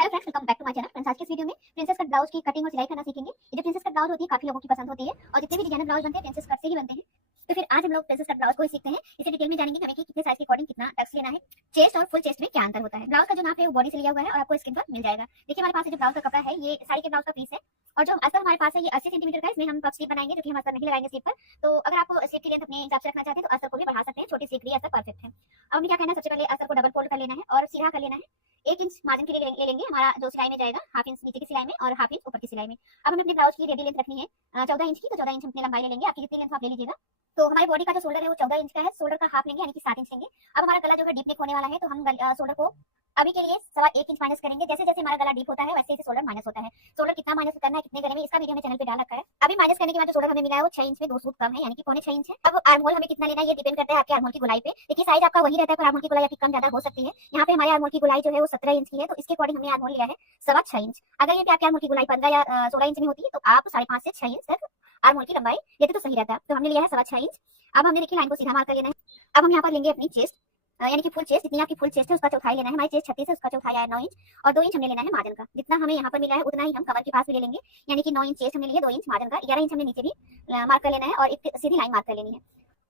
Hello friends, welcome back to my channel. Friends, आज के इस वीडियो में प्रिंसेस कट ब्लाउज की कटिंग और सिलाई करना सीखेंगे। ये जो प्रिंसेस कट ब्लाउज होती है काफी लोगों की पसंद होती है और जितने भी डिजाइनर ब्लाउज बनते हैं प्रिंसेस कट से ही बनते हैं। तो फिर आज हम लोग प्रिंसेस कट ब्लाउज को ही सीखते हैं। इसे डिटेल में जानेंगे कि हमें कितने साइज के अकॉर्डिंग कितना टक्स लेना है, चेस्ट और फुल चेस्ट में क्या अंतर होता है। ब्लाउज का जो नाप है वो बॉडी से लिया हुआ है और आपको स्क्रीन पर मिल जाएगा। देखिए हमारे पास जो ब्लाउज का कपड़ा है ये साड़ी के ब्लाउज का पीस है और जो अस्तर हमारे पास है ये 80 सेंटीमीटर का है। इसमें हम पफ स्लीव बनाएंगे जो कि हम अस्तर नहीं लगाएंगे स्लीव पर। तो अगर आप स्लीव की लेंथ अपने हिसाब से रखना चाहते हैं तो अस्तर को भी बढ़ा सकते हैं, छोटी स्लीव के लिए अस्तर परफेक्ट है। अब हमें क्या करना है, सबसे पहले अस्तर को डबल फोल्ड कर लेना है और सीधा कर लेना है। 1 इंच मार्जिन के लिए ले लेंगे, हमारा जो सिलाई में जाएगा हाफ इंच नीचे की सिलाई में और हाफ इंच ऊपर की सिलाई में। अब हमें अपने ब्लाउज की रेडी लेंथ रखनी है 14 इंच की, तो 14 इंच अपनी लंबाई ले लेंगे। आपकी जितनी लेंथ आप ले लीजिएगा। तो हमारी बॉडी का जो शोल्डर है वो 14 इंच का है, शोल्डर का हाफ लेंगे यानी कि 7 इंच लेंगे। अब हमारा गला जो है डीप नेक होने वाला है तो हम शोल्डर को अभी के लिए 1.25 इंच माइनस करेंगे। जैसे जैसे हमारा गला डीप होता है वैसे वैसे शोल्डर माइनस होता है। शोल्डर कितना माइनस करना है, कितने गले में, इसका वीडियो मैंने चैनल पे डाल रखा है। अभी माइनस करने के बाद जो शोल्डर हमें मिला है वो 6 इंच में 2 सूट कम है यानी कि पौने 6 इंच है। अब आर्म होल हमें कितना लेना है ये डिपेंड करता है आपके आर्म होल की गोलाई पे। देखिए साइज आपका वही रहता है पर आर्म होल की गोलाई आपकी कम ज्यादा हो सकती है। यहाँ पे हमारे आर्म होल की गोलाई जो है वो 17 इंच की है तो इसके अकॉर्डिंग हमने आर्म होल लिया है 6.25 इंच। अगर ये आपके आर्म होल की गोलाई 15 या 16 इंच में होती है तो आप 5.5 से 6 इंच तक आर्म होल की लंबाई लेते तो सही रहता है। तो हमने लिया है 6.25 इंच। अब हमने देखिए लाइन को सीधा मार्क कर लेना है। अब हम यहाँ पर लेंगे अपनी चेस्ट यानी कि फुल चेस्ट, जितनी आपकी फुल चेस्ट है उसका चौथाई लेना है। हमारी चेस्ट 36 है, उसका चौथाई आया 9 इंच और 2 इंच हमने लेना है मार्जिन का। जितना हमें यहाँ पर मिला है उतना ही हम कमर के पास भी ले लेंगे यानी कि 9 इंच चेस्ट हमने लिया, 2 इंच मार्जिन का, 11 इंच हमने नीचे भी मार्क कर लेना है और एक सीधी लाइन मार्क कर लेनी है।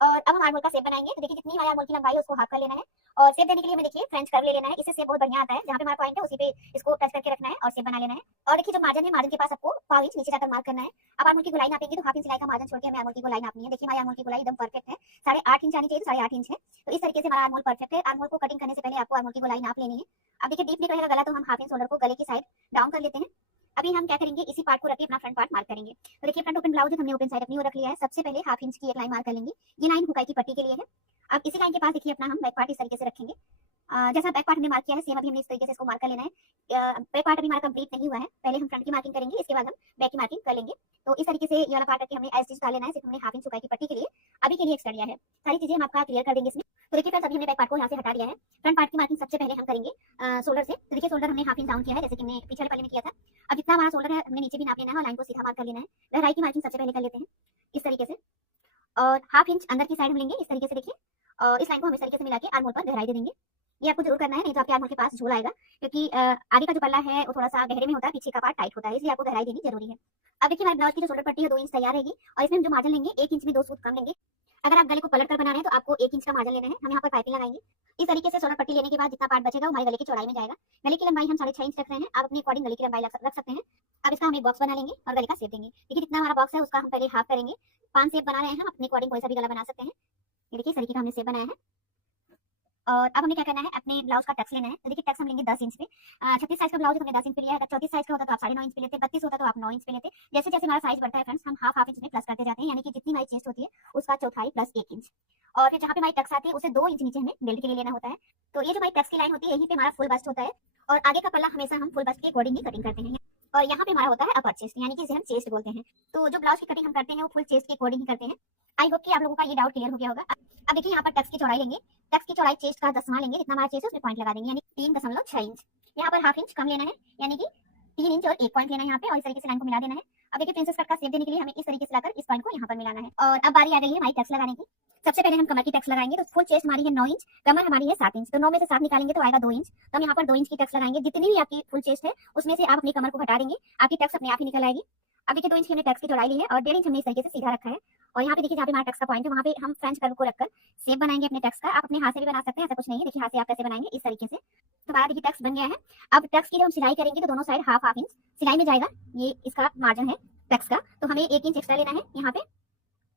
और अब हम आर्म होल का शेप बनाएंगे। तो देखिए जितनी हमारी आर्म होल की लंबाई है उसको हाफ कर लेना है और शेप देने के लिए हमें देखिए फ्रेंच कर्व ले लेना है। इससे शेप बहुत बढ़िया आता है। जहाँ पे हमारा पॉइंट है उसी पे इसको टच करके रखना है और शेप बना लेना है। और देखिए जो मार्जिन है, मार्जिन के पास आपको 5 इंच नीचे जाकर मार्क करना है। अब आर्म होल की गोलाई नापेंगे तो हाफ इंच सिलाई का मार्जिन छोड़ के हमें आर्म होल की गोलाई नापनी है। देखिए हमारी आर्म होल की गोलाई एकदम परफेक्ट है, 8.5 इंच आनी चाहिए तो 8.5 इंच है। तो इस तरीके से हमारा आर्म होल परफेक्ट है। आर्म होल को कटिंग करने से पहले आपको आर्म होल की गोलाई नाप लेनी है। अब देखिए डीप नेक रहेगा गला तो हम हाफ इंच शोल्डर को गले की साइड डाउन कर लेते हैं। अभी हम क्या करेंगे, इसी पार्ट को रख के अपना फ्रंट पार्ट मार्क करेंगे। तो देखिए फ्रंट ओपन ब्लाउज हमने ओपन साइड अपनी ओर रख लिया है। सबसे पहले हाफ इंच की एक लाइन मार्क कर लेंगे। ये लाइन हुकाई की पट्टी के लिए है। अब इसी लाइन के पास देखिए अपना हम बैक पार्ट इस तरीके से रखेंगे। जैसा बैक पार्ट हमने मार्क किया है सेम अभी हमने इस तरीके से इसको मार्क कर लेना है। बैक पार्ट अभी हमारा कंप्लीट नहीं हुआ है, पहले हम फ्रंट की मार्किंग करेंगे, इसके बाद हम बैक की मार्किंग कर लेंगे। तो इस तरीके से ये वाला पार्ट करके हमने एज स्टिच डाल लेना है। सिर्फ हमने हाफ इंच हुकाई की पट्टी के लिए अभी के लिए एक्स्ट्रा लिया है। सारी चीजें हम आपका क्लियर कर देंगे इसमें। तो देखिए फ्रेंड्स अभी हमने बैक पार्ट को यहाँ से हटा दिया है। फ्रंट पार्ट की मार्किंग सबसे पहले हम करेंगे शोल्डर से। तो देखिए शोल्डर हमने हाफ इंच डाउन किया है जैसे कि हमने पिछले पहले में किया था। अब जितना हमारा शोल्डर है हमने नीचे भी नाप लेना है और लाइन को सीधा मार्क कर लेना है। गहराई की मार्किंग सबसे पहले कर लेते हैं इस तरीके से और हाफ इंच अंदर की साइड हम लेंगे इस तरीके से। देखिए और इस लाइन को हम इस तरीके से मिला के आर्म होल पर गहराई दे देंगे। ये आपको जरूर करना है, नहीं तो आपके आर्म होल के पास झूल आएगा क्योंकि आगे का जो पल्ला है वो थोड़ा सा गहरे में होता है, पीछे का पार्ट टाइट होता है, इसलिए आपको गहराई देनी जरूरी है। अब देखिए हमारे ब्लाउज की जो शोल्डर पट्टी है 2 इंच तैयार रहेगी और इसमें हम जो मार्जिन लेंगे 1 इंच में 2 सूट कम लेंगे। अगर आप गले को पलट कर बना रहे हैं तो आपको 1 इंच का मार्जिन लेना है। हम यहाँ पर पाइपिंग लगाएंगे इस तरीके से। शोल्डर पट्टी लेने के बाद जितना पार्ट बचेगा वो हमारे गले की चौड़ाई में जाएगा। गले की लंबाई हम 6.5 इंच रख रहे हैं, आप अपने अकॉर्डिंग गले की लंबाई रख सकते हैं। अब इसका हम एक बॉक्स बना लेंगे और गले का शेप देंगे। देखिए जितना हमारा बॉक्स है उसका हम पहले हाफ करेंगे। 5 शेप बना रहे हैं हम, अपने अकॉर्डिंग कोई सा भी गला बना सकते हैं। ये देखिए इस तरीके का हमने शेप बनाया है। और अब हमें क्या करना है, अपने ब्लाउज का टक्स लेना है। तो देखिए टक्स हम लेंगे 10 इंच पे। 36 साइज का ब्लाउज हमने 10 इंच पे लिया है। अगर 34 साइज का होता तो आप 9.5 इंच पे लेते, 32 होता तो आप 9 इंच पे लेते। जैसे जैसे हमारा साइज बढ़ता है फ्रेंड्स हम हाफ इंच में प्लस करते जाते हैं यानी कि जितनी हमारी चेस्ट होती है उसका चौथाई प्लस 1 इंच। और फिर जहाँ पे हमारी टक्स आती है उसे 2 इंच नीचे हमें बेल्ट के लिए लेना होता है। तो ये जो हमारी टक्स की लाइन होती है यहीं पे हमारा फुल बस्ट होता है और आगे का पल्ला हमेशा हम फुल बस्ट के अकॉर्डिंग ही कटिंग करते हैं। और यहाँ पे हमारा होता है अपर चेस्ट यानी कि इसे हम चेस्ट बोलते हैं। तो जो ब्लाउज की कटिंग हम करते हैं वो फुल चेस्ट के अकॉर्डिंग ही करते हैं। आई होप कि आप लोगों का ये डाउट क्लियर हो गया होगा। अब देखिए यहाँ पर टक्स की चौड़ाई लेंगे। टक्स की चौड़ाई चेस्ट का 10वां लेंगे, जितना हमारा चेस्ट है उसमें पॉइंट लगा देंगे यानी 3.6 इंच। यहाँ पर हाफ इंच कम लेना है यानी कि 3 इंच और 1 पॉइंट लेना है यहाँ पे और इस तरीके से लाइन को मिला देना है। अब देखिए प्रिंसेस कट का शेप देने के लिए हमें इस तरीके से लाकर इस पॉइंट को यहाँ पर मिलाना है। और अब बारी आ गई है हमारी टक्स लगाने की। सबसे पहले हम कमर की टक्स लगाएंगे। तो फुल चेस्ट हमारी है 9 इंच, कमर हमारी है 7 इंच, तो 9 में से 7 निकालेंगे तो आएगा 2 इंच। तो हम यहाँ पर 2 इंच की टक्स लगाएंगे। जितनी भी आपकी फुल चेस्ट है उसमें से आप अपनी कमर को हटा देंगे, आपकी टक्स अपने आप ही निकल आएगी। अब देखिए 2 इंच की हमने टक्स की चौड़ाई ली है और 1.5 इंच हमने इस तरीके से सीधा रखा है। और यहाँ पे देखिए जहाँ पे हमारा टक्स का पॉइंट है वहाँ पे हम फ्रेंच कर्व को रखकर शेप बनाएंगे अपने टक्स का। आप अपने हाथ से भी बना सकते हैं, ऐसा कुछ नहीं है। देखिए हाथ से आप कैसे बनाएंगे इस तरीके से। तो हमारा देखिए टक्स बन गया है। अब टक्स की जब हम सिलाई करेंगे तो दोनों साइड हाफ हाफ इंच सिलाई में जाएगा। ये इसका मार्जिन है टक्स का, तो हमें 1 इंच एक्स्ट्रा लेना है यहाँ पे।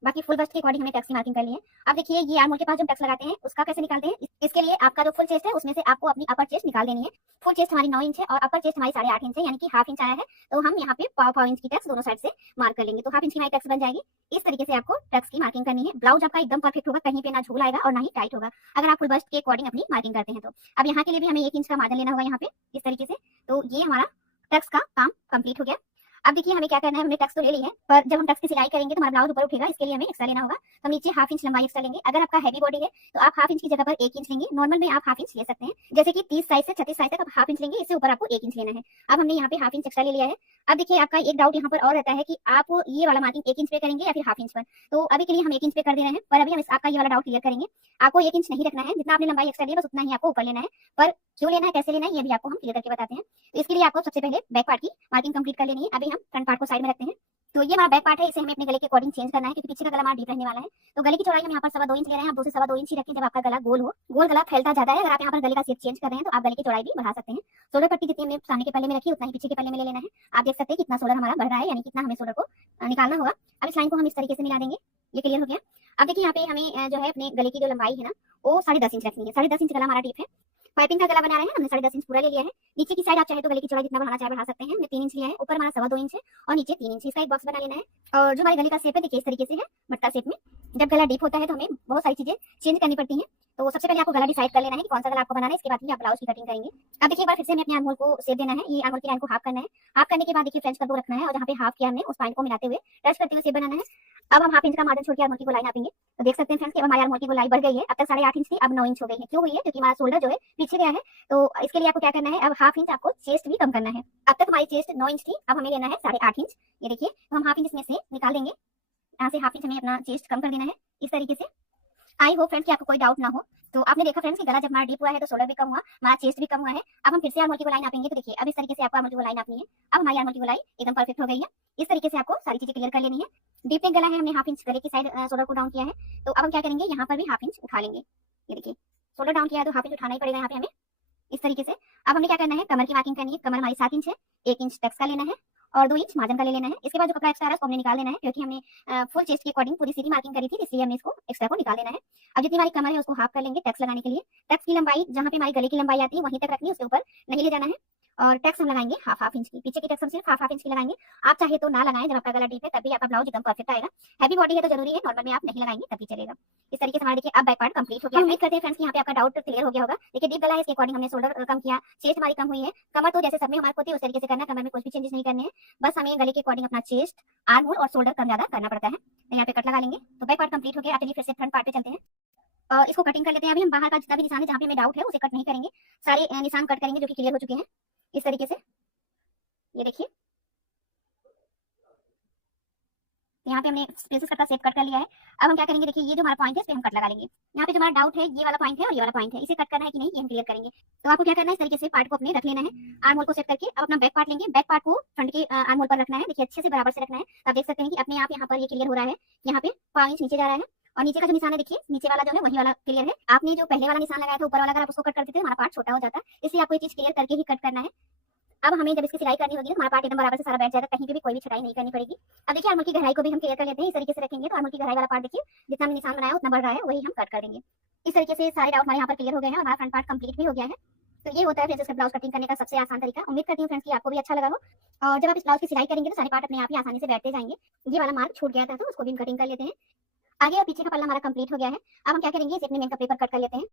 बाकी फुल बस्ट के अकॉर्डिंग हमने टक्स की मार्किंग कर ली है। अब देखिए ये आर्म होल के पास जब टक्स लगाते हैं उसका कैसे निकालते हैं, इसके लिए आपका जो फुल चेस्ट है उसमें से आपको अपनी अपर चेस्ट निकाल देनी है। फुल चेस्ट हमारी 9 इंच है और अपर चेस्ट हमारी 8.5 इंच है यानी कि हाफ इंच आया है। तो हम यहाँ पे पाव इंच की टक्स दोनों साइड से मार्क कर लेंगे। तो हाफ इंच की हमारी टक्स बन जाएगी। इस तरीके से आपको टक्स की मार्किंग करनी है। ब्लाउज आपका एकदम परफेक्ट होगा, कहीं पे ना झूल आएगा और ना ही टाइट होगा अगर आप फुल बस्ट के अकॉर्डिंग अपनी मार्किंग करते हैं तो। अब यहाँ के लिए भी हमें 1 इंच का मार्जिन लेना होगा यहाँ पे इस तरीके से। तो ये हमारा टक्स का काम कंप्लीट हो गया। अब देखिए हमें क्या करना है, हमने टक्स तो ले ली है पर जब हम टक्स की सिलाई करेंगे तो हमारा ब्लाउज ऊपर उठेगा, इसके लिए हमें एक्स्ट्रा लेना होगा। तो हम नीचे हाफ इंच लंबाई एक्स्ट्रा लेंगे। अगर आपका हैवी बॉडी है तो आप हाफ इंच की जगह पर 1 इंच लेंगे। नॉर्मल में आप हाफ इंच ले सकते हैं, जैसे कि 30 साइज से 36 साइज तक आप हाफ इंच लेंगे, इससे ऊपर आपको 1 इंच लेना है। अब हमने यहाँ पे हाफ इंच एक्स्ट्रा ले लिया है। अब देखिए आपका एक डाउट यहाँ पर और रहता है कि आप ये वाला मार्किंग 1 इंच पे करेंगे या फिर हाफ इंच पर। तो अभी के लिए हम 1 इंच पे कर दे रहे हैं, पर अभी हम आपका ये वाला डाउट क्लियर करेंगे। आपको 1 इंच नहीं रखना है, जितना आपने लंबाई एक्स्ट्रा ली है बस उतना ही आपको ऊपर लेना है। पर क्यों लेना है, कैसे लेना है, ये भी आपको हम क्लियर करके बताते हैं। तो इसके लिए आपको सबसे पहले बैक पार्ट की मार्किंग कंप्लीट कर लेनी है। अभी हम फ्रंट पार्ट को साइड में रखते हैं। तो ये हमारा बैक पार्ट है, इसे हमें अपने गले के अकॉर्डिंग चेंज करना है क्योंकि पीछे का गला हमारा डीप रहने वाला है। तो गले की चौड़ाई हम यहाँ पर 2.25 इंच ले रहे हैं। आप 2 से 2.25 इंच ही रखें जब आपका गला गोल हो। गोल गला फैलता ज्यादा है, अगर आप यहाँ पर गले का शेप चेंज कर रहे हैं तो आप गले की चौड़ाई भी बढ़ा सकते हैं। शोल्डर पट्टी जितनी हमने सामने के पल्ले में रखी उतना ही पीछे के पल्ले में ले लेना है। आप देख सकते हैं कितना शोल्डर हमारा बढ़ रहा है, यानी कितना हमें शोल्डर को निकालना होगा। अब इस लाइन को हम इस तरीके से मिला देंगे। ये क्लियर हो गया। अब देखिए यहाँ पे हमें जो है अपने गले की जो लंबाई है ना वो 10.5 इंच रखनी है। 10.5 इंच गला हमारा डीप है। पाइपिंग का गला बना रहे हैं, हमने 10.5 इंच पूरा ले लिया है। नीचे की साइड आप चाहे तो गले की चौड़ाई जितना बढ़ाना चाहे बढ़ा सकते हैं। हमने 3 इंच लिया है, ऊपर हमारा 2.25 इंच है और नीचे 3 इंच। इसका एक बॉक्स बना लेना है। और जो हमारे गले का शेप है देखिए इस तरीके से है, मटका शेप में। जब गला डीप होता है तो हमें बहुत सारी चीजें चेंज करनी पड़ती हैं। तो सबसे पहले आपको गला डिसाइड कर लेना है कि कौन सा गला आपको बनाना है, इसके बाद ही आप ब्लाउज की कटिंग करेंगे। अब देखिए एक बार फिर से हमें अपने आर्महोल को शेप देना है। ये आर्महोल की लाइन को हाफ करना है। हाफ करने के बाद देखिए फ्रेंच कर्व रखना है और जहाँ पे हाफ किया हमने उस पॉइंट को मिलाते हुए टच करते हुए शेप बनाना है। अब हम हाफ इंच का मार्जिन छोड़ के आर्महोल की गोलाई नापेंगे। तो देख सकते हैं फ्रेंड्स कि अब हमारे आर्महोल की गोलाई बढ़ गई है। अब तक 8.5 इंच थी, अब 9 इंच हो गई है। क्यों हुई है, क्योंकि हमारा शोल्डर जो है पीछे गया है। तो इसके लिए आपको क्या करना है, अब हाफ इंच आपको चेस्ट भी कम करना है। अब तक हमारी चेस्ट 9 इंच थी, अब हमें लेना है 8.5 इंच। ये देखिए तो हम हाफ इंच इसमें से निकाल देंगे। यहाँ से हाफ इंच हमें अपना चेस्ट कम कर देना है इस तरीके से। आई होप फ्रेंड्स कि आपको कोई डाउट ना हो। तो आपने देखा फ्रेंड्स कि गला जब हमारा डीप हुआ है तो शोल्डर भी कम हुआ, हमारा चेस्ट भी कम हुआ है। अब हम फिर से आर्महोल की गोलाई नापेंगे। तो देखिए अब इस तरीके से आपको आर्महोल की गोलाई नापनी है। अब हमारी आर्महोल की गोलाई एकदम परफेक्ट हो गई है। इस तरीके से आपको सारी चीजें क्लियर कर लेनी है। डीप नेक गला है, हमने हाफ इंच गले की साइड शोल्डर को डाउन किया है। तो अब हम क्या करेंगे, यहाँ पर भी हाफ इंच उठा लेंगे। ये देखिए शोल्डर डाउन किया है तो हाफ इंच उठाना ही पड़ेगा यहाँ पे हमें इस तरीके से। अब हमने क्या करना है, कमर की मार्किंग करनी है। कमर हमारी 7 इंच है, 1 इंच टक्स का लेना है और 2 इंच मार्जिन का ले लेना है। इसके बाद जो कपड़ा एक्स्ट्रा है उसको हमने निकाल देना है क्योंकि हमने फुल चेस्ट के अकॉर्डिंग पूरी सीधी मार्किंग करी थी, इसलिए हमने इसको एक्स्ट्रा को निकाल देना है। अब जितनी हमारी कमर है उसको हाफ कर लेंगे टक्स लगाने के लिए। टक्स की लंबाई जहाँ पे हमारी गले की लंबाई आती है वहीं तक रखनी है, उसके ऊपर नहीं ले जाना है। और टक्स हम लगाएंगे हाफ इंच की। पीछे की टक्स हम सिर्फ हाफ इंच की लगाएंगे। आप चाहे तो ना लगाएं, जब आपका गला डीप है तभी आपका ब्लाउज एकदम परफेक्ट आएगा। हैवी बॉडी है तो जरूरी है, नॉर्मल में आप नहीं लगाएंगे तभी चलेगा। इस तरीके से हमारा देखिए अब बैक पार्ट कंप्लीट हो गया। उम्मीद करते हैं फ्रेंड्स कि यहाँ पे आपका डाउट क्लियर हो गया होगा। देखिए डीप गला है, इसके अकॉर्डिंग हमने शोल्डर कम किया, चेस्ट हमारी कम हुई है। कमर तो जैसे सब में हमारे होती है उस तरीके से करना है, कमर में कुछ भी चेंजेस नहीं करने हैं। बस हमें गले के अकॉर्डिंग अपना चेस्ट, आर्म होल और शोल्डर कम ज्यादा करना पड़ता है। तो यहाँ पे कट लगा लेंगे। तो बैक पार्ट कंप्लीट हो गया। चलिए फिर से फ्रंट पार्ट पे चलते हैं और इसको कटिंग कर लेते हैं। अभी हम बाहर का जितना भी निशान है जहाँ पे हमें डाउट है उसे कट नहीं करेंगे, सारे निशान कट करेंगे जो कि क्लियर हो चुके हैं इस तरीके से। ये देखिए यहाँ पे हमने प्रिंसेस कट का शेप कट कर लिया है। अब हम क्या करेंगे, देखिए ये जो हमारा पॉइंट है इस पे हम कट लगा लेंगे। यहाँ पे जो हमारा डाउट है ये वाला पॉइंट है और ये वाला पॉइंट है, इसे कट करना है कि नहीं ये हम क्लियर करेंगे। तो आपको क्या करना है, इस तरीके से पार्ट को अपने रख लेना है। आर्म होल को सेट करके अब अपना बैक पार्ट लेंगे। बैक पार्ट को फ्रंट के आर्म होल पर रखना है। देखिए अच्छे से बराबर से रखना है। आप देख सकते हैं कि अपने आप यहाँ पर ये क्लियर हो रहा है। यहाँ पे 5 इंच नीचे जा रहा है और नीचे का जो निशान है देखिए नीचे वाला जो है वही वाला क्लियर है। आपने जो पहले वाला निशान लगाया था ऊपर वाला, अगर आप उसको कट करते थे हमारा पार्ट छोटा हो जाता, इसलिए आपको ये चीज क्लियर करके ही कट करना है। अब हमें जब इसकी सिलाई करनी होगी तो हमारा पार्ट एकदम बराबर से सारा बैठ जाएगा, कहीं पे भी कोई भी छटाई नहीं करनी पड़ेगी। अब देखिए आर्महोल की गहराई को भी हम क्लियर कर लेते हैं। इस तरीके से रखेंगे तो आर्महोल की गहराई वाला पार्ट देखिए जितना हमने निशान बनाया उतना बढ़ रहा है, वही हम कट कर देंगे। इस तरीके से सारे डाउट हमारे यहाँ पर क्लियर हो गए हैं और हमारा फ्रंट पार्ट कंप्लीट भी हो गया है। तो ये होता है प्रिंसेस कट ब्लाउज कटिंग करने का सबसे आसान तरीका। उम्मीद करती हूँ फ्रेंड्स कि आपको भी अच्छा लगा हो। और जब आप इस ब्लाउज की सिलाई करेंगे तो सारे पार्ट अपने आप ही आसानी से बैठते जाएंगे। ये वाला मार्क छूट गया था तो उसको भी हम कटिंग कर लेते हैं। आगे और पीछे का पल्ला हमारा कंप्लीट हो गया है। अब हम क्या करेंगे, इसे अपने मेन कपड़े पर कट कर लेते हैं।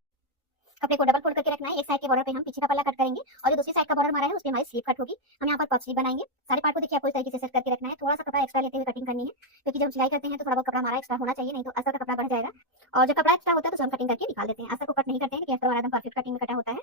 कपड़े को डबल फोल्ड करके रखना है। एक साइड के बॉर्डर पे हम पीछे का पल्ला कट करेंगे और जो दूसरी साइड का बॉर्डर हमारा है उस पे हमारी स्लीव कट होगी। हम यहाँ पर पफ स्लीव बनाएंगे। सारे पार्ट को देखिए आपको इस तरीके से सेट करके रखना है। थोड़ा सा कपड़ा एक्स्ट्रा लेते हुए कटिंग करनी है क्योंकि जब हम सिलाई करते हैं तो थोड़ा बहुत कपड़ा हमारा एक्स्ट्रा होना चाहिए, नहीं तो अस्तर का कपड़ा बढ़ जाएगा। और जब कपड़ा एक्स्ट्रा होता है तो हम कटिंग करके निकाल देते हैं। अस्तर को कट नहीं करते हैं क्योंकि अस्तर वाला एकदम परफेक्ट कटिंग में कटा होता है।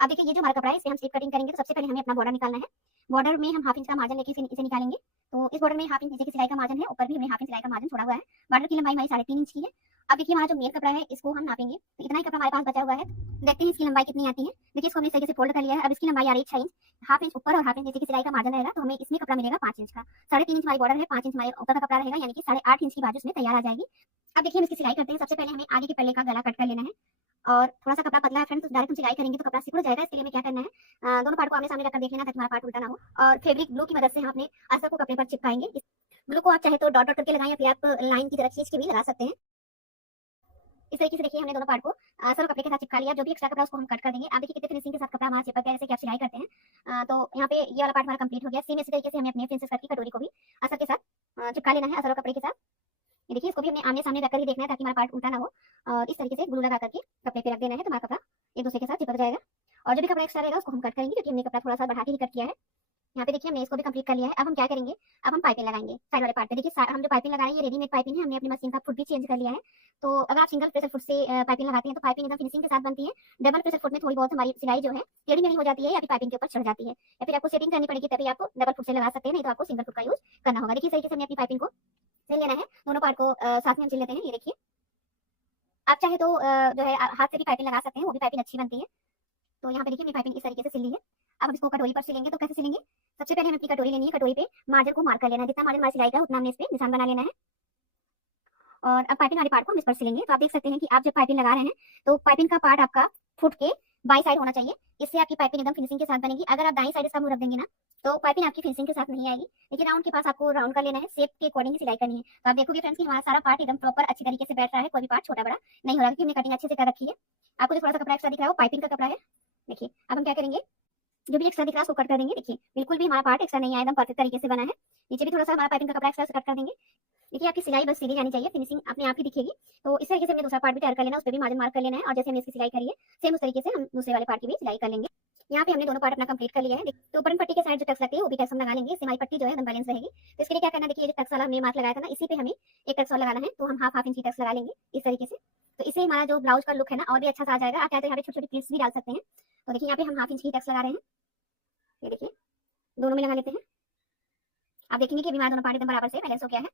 अब देखिए ये जो हमारा कपड़ा है इसे हम स्लीव कटिंग करेंगे तो सबसे पहले हमें अपना बॉर्डर निकालना है। बॉर्डर में हम हाफ इंच का मार्जिन लेके इसे निकालेंगे। तो इस बॉर्डर में हाफ इंच नीचे की सिलाई का मार्जिन है, ऊपर भी हमने हाफ इंच सिलाई का मार्जिन छोड़ा हुआ है। बॉर्डर की लंबाई हमारी 3.5 इंच की है। अब देखिए हमारा जो मेन कपड़ा है इसको हम नापेंगे। तो इतना ही कपड़ा हमारे पास बचा हुआ है। देखते हैं इसकी लंबाई कितनी आती है। देखिए इसको हमने इस तरीके से फोल्ड कर लिया है। अब इसकी लंबाई आ रही है 6 इंच। हाफ इंच ऊपर और हाफ इंच नीचे की सिलाई का मार्जिन रहेगा तो हमें इसमें कपड़ा मिलेगा 5 इंच का। 3.5 इंच हमारी बॉर्डर है, 5 इंच हमारे ऊपर का कपड़ा रहेगा, यानी कि 8.5 इंच की बाजू इसमें तैयार आ जाएगी। अब देखिए हम इसकी सिलाई करते हैं। सबसे पहले हमें आगे के पल्ले का गला कट कर लेना है और थोड़ा सा कपड़ा पतला है फ्रेंड्स, तो डायरेक्ट हम सिलाई करेंगे तो कपड़ा सिकुड़ जाएगा। इसके लिए हमें क्या करना है, दोनों पार्ट को आमने सामने रखकर देख लेना ताकि हमारा पार्ट उल्टा ना हो। और फैब्रिक ग्लू की मदद से हम अपने अस्तर को कपड़े पर चिपकाएंगे। इस ग्लू को आप चाहे तो डॉट डॉट करके लगाएं या फिर आप लाइन की तरह खींच के भी लगा सकते हैं। इस तरीके से देखिए हमने दोनों पार्ट को अस्तर कपड़े के साथ चिपका लिया। जो भी एक्स्ट्रा कपड़ा उसको हम कट कर देंगे। आप देखिए कितने फिनिशिंग के साथ कपड़ा हमारा चिपक गया, जैसे कि आप सिलाई करते हैं। तो यहाँ पे ये वाला पार्ट हमारा कंप्लीट हो गया। सेम इसी तरीके से हमें अपने प्रिंसेस कट की कटोरी को भी अस्तर के साथ चिपका लेना है, अस्तर कपड़े के साथ। ये देखिए इसको भी हमने आमने सामने रखकर ही देखना है ताकि हमारा पार्ट उल्टा ना हो। और इस तरीके से ग्लू लगा करके कपड़े पे रख देना है तो हमारा कपड़ा एक दूसरे के साथ चिपक जाएगा। और जो भी कपड़ा एक्स्ट्रा रहेगा उसको हम कट करेंगे क्योंकि हमने कपड़ा थोड़ा सा बढ़ा के ही कट किया है। यहाँ पे देखिए हमने इसको भी कंप्लीट कर लिया है। अब हम क्या करेंगे, अब हम पाइपिंग लगाएंगे साइड वाले पार्ट पे। देखिए हम जो पाइपिंग लगा रहे हैं ये रेडीमेड पाइपिंग है, हमने अपनी मशीन का फुट भी चेंज कर लिया है। तो अगर आप सिंगल प्रेशर फुट से पाइपिंग लगाते हैं तो पाइपिंग एकदम फिनिशिंग के साथ बनती है। डबल प्रेशर फुट में थोड़ी बहुत हमारी सिलाई जो है टेढ़ी मेढ़ी हो जाती है या फिर पाइपिंग के ऊपर चढ़ जाती है, या फिर आपको सेटिंग करनी पड़ेगी, तभी आपको डबल फुट से लगा सकते हैं, नहीं तो आपको सिंगल फुट का यूज करना होगा। देखिए इस तरीके से हमने अपनी पाइपिंग को सिल लेना है, दोनों पार्ट को साथ में हम सिल लेते हैं। ये देखिए आप चाहे तो जो है हाथ से भी पाइपिंग लगा सकते हैं, वो भी पाइपिंग अच्छी बनती है। तो यहाँ पे देखिए हमने पाइपिंग इस तरीके से सिल ली है। अब हम इसको कटोरी पर सिलेंगे, तो कैसे सिलेंगे, सबसे पहले हमें अपनी कटोरी लेनी है, कटोरी पे मार्जिन को मार्क कर लेना है, जितना मार्जिन हमारी सिलाई का है उतना हमने इस पे निशान बना लेना है। और अब पाइपिंग वाले पार्ट को हम इस पर सिलेंगे। तो आप देख सकते हैं कि आप जब पाइपिंग लगा रहे हैं तो पाइपिंग का पार्ट आपका फुट के बाई साइड होना चाहिए, इससे आपकी पाइपिंग एकदम फिनिशिंग के साथ बनेगी। अगर आप दाई साइड इसका मुंह रख देंगे ना तो पाइपिंग आपकी फिनिशिंग के साथ नहीं आएगी। लेकिन राउंड के पास आपको राउंड कर लेना है, शेप के अकॉर्डिंग सिलाई करनी है। तो आप देखोगे फ्रेंड्स कि हमारा सारा पार्ट एकदम प्रॉपर अच्छी तरीके से बैठ रहा है, कोई भी पार्ट छोटा बड़ा नहीं हो रहा, क्योंकि हमने कटिंग अच्छे से कर रखी है। आपको जो थोड़ा सा कपड़ा एक्स्ट्रा दिख रहा है वो पाइपिंग का कपड़ा है। देखिए अब हम क्या करेंगे, जो भी एक्स्ट्रा दिख रहा है उसको कट कर देंगे। देखिए बिल्कुल भी हमारा पार्ट एक्स्ट्रा नहीं आया, एकदम परफेक्ट तरीके से बना है। नीचे भी थोड़ा सा हमारा पाइपिंग का कपड़ा एक्स्ट्रा कट कर देंगे। देखिए आपकी सिलाई बस सीधी जानी चाहिए, फिनिशिंग अपने आप ही दिखेगी। तो इस तरीके से हमने दूसरा पार्ट भी तैयार कर लेना है, उस पर भी मार्जिन मार्क कर लेना है, और जैसे हमने इसकी सिलाई करी है सेम उस तरीके से हम दूसरे वाले पार्ट की भी सिलाई कर लेंगे। यहाँ पे हमने दोनों पार्ट अपना कंप्लीट कर लिया है। तो ऊपर पट्टी के साइड जो टक्स लगती है वो भी टक्स हम लगा लेंगे, इससे हमारी पट्टी जो है एकदम बैलेंस रहेगी। तो इसके लिए क्या करना है, देखिए जो टक्स वाला हमने मार्क लगाया था ना, इसी पे हमें एक टक्स और लगाना है। तो हम हाफ इंच की टक्स लगा लेंगे इस तरीके से। तो इससे हमारा जो ब्लाउज का लुक है ना और भी अच्छा सा आ जाएगा। आप चाहे तो यहाँ पे छोटी छोटी क्लिप्स भी डाल सकते हैं। तो देखिए यहाँ पे हम हाफ इंच की टक्स लगा रहे हैं, ये देखिए दोनों में लगा लेते हैं। आप देखेंगे कि हमारा दोनों पार्ट एकदम बराबर से बैलेंस हो गया है।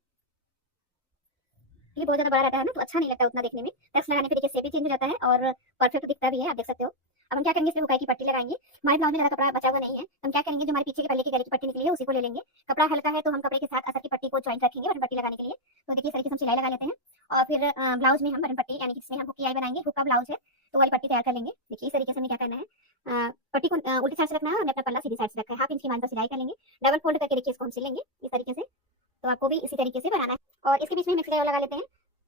ये बहुत ज्यादा बड़ा रहता है ना तो अच्छा नहीं लगता उतना देखने में। टक्स लगाने पे देखिए शेप भी चेंज हो जाता है और परफेक्ट दिखता भी है, आप देख सकते हो। अब हम क्या करेंगे, इसमें हुकाई की पट्टी लगाएंगे। हमारे ब्लाउज में ज्यादा कपड़ा बचा हुआ नहीं है, हम क्या करेंगे, जो हमारे पीछे के पल्ले की गले की पट्टी निकली है उसी को ले लेंगे। कपड़ा हल्का है तो हम कपड़े के साथ असर की पट्टी को ज्वाइन रखेंगे बटन पट्टी लगाने के लिए। तो देखिए इस तरीके से हम सिलाई लगा लेते हैं और फिर ब्लाउज में हम बटन पट्टी यानी कि इसमें हम हुक की आई बनाएंगे। हुक का ब्लाउज है तो वाली पट्टी तैयार कर लेंगे। देखिए इस तरीके से हमें क्या करना है, पट्टी को उल्टी साइड से रखना है, हमने अपना पल्ला सीधी साइड से रखा है। हाफ इंच की मान पर सिलाई कर लेंगे, डबल फोल्ड करके देखिए इसको हम सिलेंगे इस तरीके से। तो आपको भी इसी तरीके से बनाना है और इसके बीच में मिक्स लगा लेते हैं।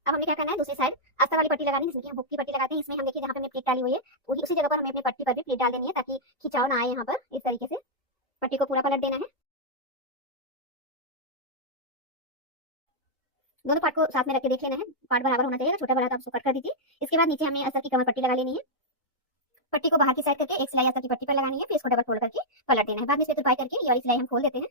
अब हमें क्या करना है, दूसरी साइड अस्तर वाली पट्टी लगानी है, जिसमें कि हम हुक की पट्टी लगाते हैं। इसमें हम देखिए जहाँ पे हमने प्लेट डाली हुई है उसी जगह पर हमें अपनी पट्टी पर भी प्लेट डाल देनी है, ताकि खिंचाव ना आए। यहाँ पर इस तरीके से पट्टी को पूरा पलट देना है। दोनों पार्ट को साथ में रख के देख लेना है, पार्ट बराबर होना चाहिए। अगर छोटा बड़ा तो आप उसको कट कर दीजिए। इसके बाद नीचे हमें अस्तर की कमर पट्टी लगा लेनी है। पट्टी को बाहर की साइड करके एक सिलाई अस्तर की पट्टी पर लगानी है, फिर इसको डबल फोल्ड करके पलट देना है। बाद में इसे तुरपाई करके ये वाली सिलाई हम खोल देते हैं।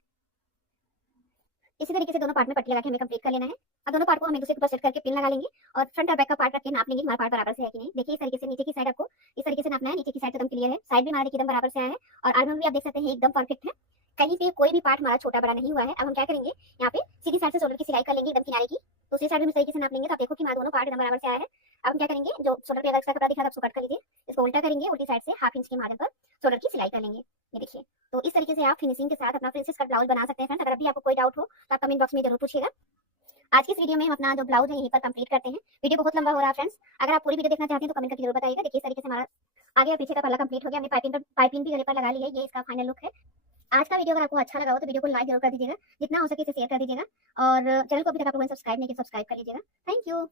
इसी तरीके से दोनों पार्ट में पट्टी लगा के हमें कंप्लीट कर लेना है। अब दोनों पार्ट को हम एक दूसरे के ऊपर सेट करके पिन लगा लेंगे और फ्रंट और बैक का पार्ट रख के नाप लेंगे हमारा पार्ट बराबर से है कि नहीं। देखिए इस तरीके से नीचे की साइड आपको इस तरीके से नापना है। नीचे की साइड एकदम क्लियर है, साइड भी हमारा एकदम बराबर से आया है और आर्म भी आप देख सकते हैं एकदम परफेक्ट है, कहीं पे कोई भी पार्ट हमारा छोटा बड़ा नहीं हुआ है। अब हम क्या करेंगे, यहाँ पे सीधी साइड से शोल्डर की सिलाई कर लेंगे एकदम किनारे की। दूसरी साइड में इस तरीके से नाप लेंगे तो आप देखो कि हमारा दोनों पार्ट एकदम बराबर से आया है। अब हम क्या करेंगे, जो शोल्डर पे अगर एक्स्ट्रा कपड़ा दिख रहा है उसको कट कर लीजिए, इसको उल्टा करेंगे, उल्टी साइड से हाफ इंच के मार्जिन पर शोल्डर की सिलाई कर लेंगे। ये देखिए तो इस तरीके से आप फिनिशिंग के साथ अपना प्रिंसेस कट ब्लाउज बना सकते हैं। अगर अभी आपको कोई डाउट हो तो आप कमेंट बॉक्स में जरूर पूछिएगा। आज की इस वीडियो में हम अपना जो ब्लाउज है यहीं पर कंप्लीट करते हैं। वीडियो बहुत लंबा हो रहा है फ्रेंड्स, अगर आप पूरी वीडियो देखना चाहते हैं तो कमेंट करके जरूर बताइएगा। देखिए इस तरीके से हमारा आगे और पीछे का पल्ला कंप्लीट हो गया। हमने पाइपिंग भी गले पर लगा ली है, ये इसका फाइनल लुक है। आज का वीडियो अगर आपको अच्छा लगा हो तो वीडियो को लाइक जरूर कर दीजिएगा, जितना हो सके इसे शेयर कर दीजिएगा और चैनल को अभी तक आप लोगों ने सब्सक्राइब नहीं किया सब्सक्राइब कर लीजिएगा। Thank you.